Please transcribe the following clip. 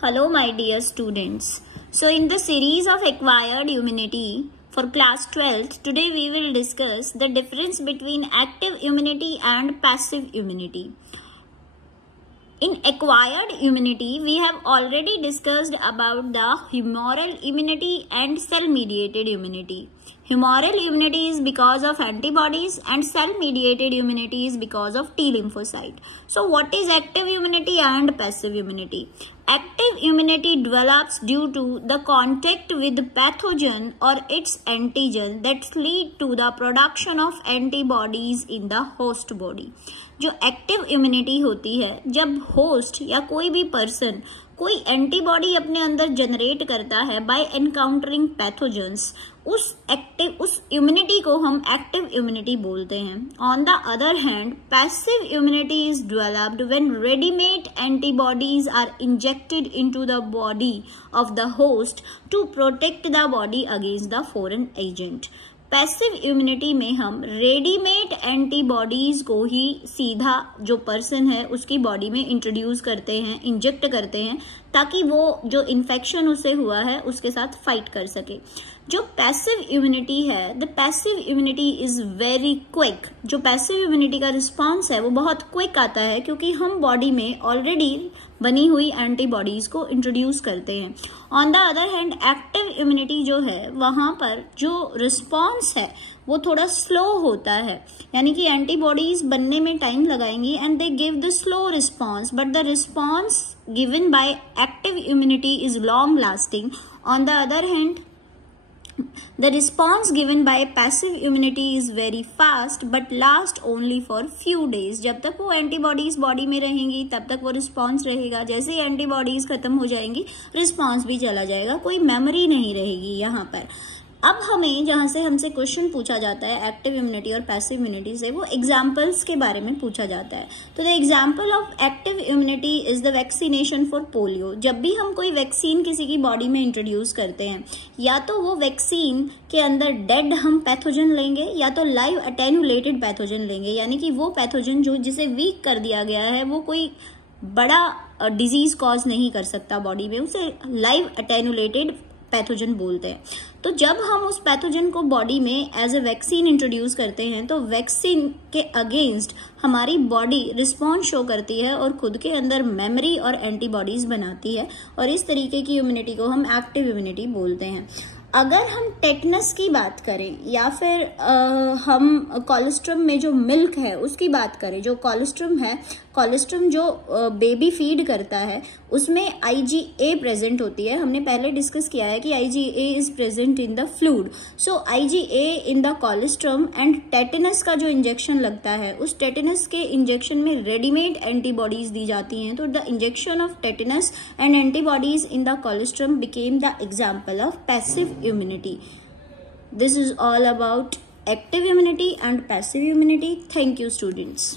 Hello my dear students. So in the series of acquired immunity for class 12th, today we will discuss the difference between active immunity and passive immunity. In acquired immunity, we have already discussed about the humoral immunity and cell-mediated immunity. Humoral immunity is because of antibodies and cell-mediated immunity is because of T lymphocyte. So what is active immunity and passive immunity? Active immunity develops due to the contact with pathogen or its antigen that lead to the production of antibodies in the host body. जो active immunity होती है जब host या कोई भी person कोई antibody अपने अंदर जनरेट करता है बाय एनकाउंटरिंग पैथोजेंस, उस इम्यूनिटी को हम एक्टिव इम्यूनिटी बोलते हैं. On the other hand, passive immunity is developed when readymade antibodies are injected into the body of the host to protect the body against the foreign agent. Passive immunity में हम readymade antibodies को ही सीधा जो person है उसकी body में introduce करते हैं, इंजेक्ट करते हैं, ताकि वो जो इन्फेक्शन उसे हुआ है उसके साथ फाइट कर सके. जो पैसिव इम्यूनिटी है, the passive immunity is very quick. जो पैसिव इम्यूनिटी का रिस्पॉन्स है वो बहुत क्विक आता है क्योंकि हम बॉडी में ऑलरेडी बनी हुई एंटीबॉडीज को इंट्रोड्यूस करते हैं. On the other hand, active immunity जो है वहां पर जो रिस्पॉन्स है वो थोड़ा स्लो होता है, यानी कि एंटीबॉडीज बनने में टाइम लगाएंगी and they give the slow response, but the response given by active immunity is long lasting. On the other hand, the response given by passive immunity is very fast but last only for few days. जब तक वो antibodies body में रहेंगी तब तक वो response रहेगा. जैसे ही एंटीबॉडीज खत्म हो जाएंगी रिस्पॉन्स भी चला जाएगा, कोई मेमोरी नहीं रहेगी यहाँ पर. अब हमें जहां से हमसे क्वेश्चन पूछा जाता है एक्टिव इम्यूनिटी और पैसिव इम्यूनिटी से, वो एग्जाम्पल्स के बारे में पूछा जाता है. तो the example of active immunity is the vaccination for polio. जब भी हम कोई वैक्सीन किसी की बॉडी में इंट्रोड्यूस करते हैं, या तो वो वैक्सीन के अंदर डेड हम पैथोजन लेंगे या तो लाइव अटेन्युलेटेड पैथोजन लेंगे, यानी कि वो पैथोजन जो जिसे वीक कर दिया गया है वो कोई बड़ा डिजीज कॉज नहीं कर सकता बॉडी में, उसे लाइव अटेन्युलेटेड पैथोजन बोलते हैं. तो जब हम उस पैथोजन को बॉडी में एज ए वैक्सीन इंट्रोड्यूस करते हैं तो वैक्सीन के अगेंस्ट हमारी बॉडी रिस्पॉन्स शो करती है और खुद के अंदर मेमोरी और एंटीबॉडीज बनाती है, और इस तरीके की इम्यूनिटी को हम एक्टिव इम्यूनिटी बोलते हैं. अगर हम टेटनस की बात करें या फिर हम कोलेस्ट्रम में जो मिल्क है उसकी बात करें, जो कोलेस्ट्रम है, कोलेस्ट्रम जो बेबी फीड करता है उसमें IgA प्रेजेंट होती है. हमने पहले डिस्कस किया है कि IgA is present in the fluid. So IgA in the colostrum and tetanus का जो इंजेक्शन लगता है उस टेटनस के इंजेक्शन में रेडीमेड एंटीबॉडीज दी जाती हैं. तो the injection of tetanus and antibodies in the colostrum became the example of passive immunity. This is all about active immunity and passive immunity. Thank you, students.